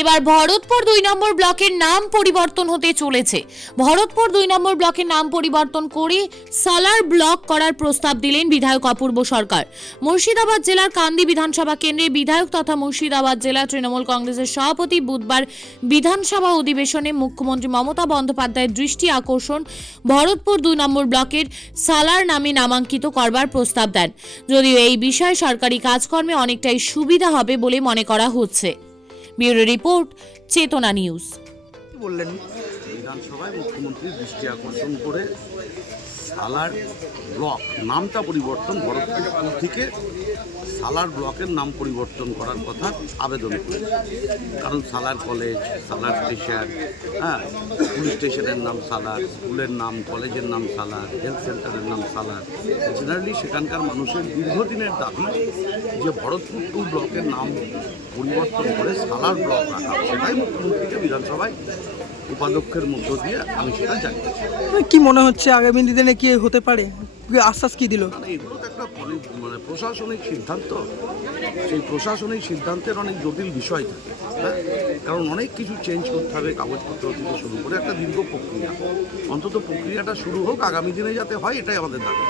এবার ভরতপুর দুই নম্বর ব্লকের নাম পরিবর্তন হতে চলেছে। ভরতপুর দুই নম্বর ব্লকের নাম পরিবর্তন করে সালার ব্লক করার প্রস্তাব দিলেন বিধায়ক অপূর্ব সরকার। মুর্শিদাবাদ জেলার কান্দি বিধানসভা কেন্দ্রে বিধায়ক তথা মুর্শিদাবাদ জেলা তৃণমূল কংগ্রেসের সভাপতি বুধবার বিধানসভা অধিবেশনে মুখ্যমন্ত্রী মমতা বন্দ্যোপাধ্যায়ের দৃষ্টি আকর্ষণ ভরতপুর দুই নম্বর ব্লকের সালার নামে নামাঙ্কিত করবার প্রস্তাব দেন। যদিও এই বিষয়ে সরকারি কাজকর্মে অনেকটাই সুবিধা হবে বলে মনে করা হচ্ছে। Bureau report Chetana news. বললেন? বিধানসভায় মুখ্যমন্ত্রীর দৃষ্টি আকর্ষণ করে সালার ব্লক নামটা পরিবর্তন, ভরতপুর থেকে সালার ব্লকের নাম পরিবর্তন করার কথা আবেদন করেছে। কারণ সালার কলেজ, সালার স্টেশন হ্যাঁ পুলিশ স্টেশনের নাম সালার, স্কুলের নাম, কলেজের নাম সালার, হেলথ সেন্টারের নাম সালার। জেনারেলি সেখানকার মানুষের দীর্ঘদিনের দাবি যে ভরতপুর টু ব্লকের নাম পরিবর্তন করে সালার ব্লক রাখা সেটাই মুখ্যমন্ত্রীকে বিধানসভায় উপাধ্যক্ষের মধ্য দিয়ে আমি সেটা জানিয়েছি কি মনে হচ্ছে আগামী দিনে কি হতে পারে? আশ্বাস কি দিল? মানে এগুলো তো একটা মানে প্রশাসনিক সিদ্ধান্ত। সেই প্রশাসনিক সিদ্ধান্তের অনেক জটিল বিষয় থাকে হ্যাঁ? কারণ অনেক কিছু চেঞ্জ করতে হবে কাগজপত্র থেকে শুরু করে একটা দীর্ঘ প্রক্রিয়া। অন্তত প্রক্রিয়াটা শুরু হোক আগামী দিনে যাতে হয় এটাই আমাদের দাবি।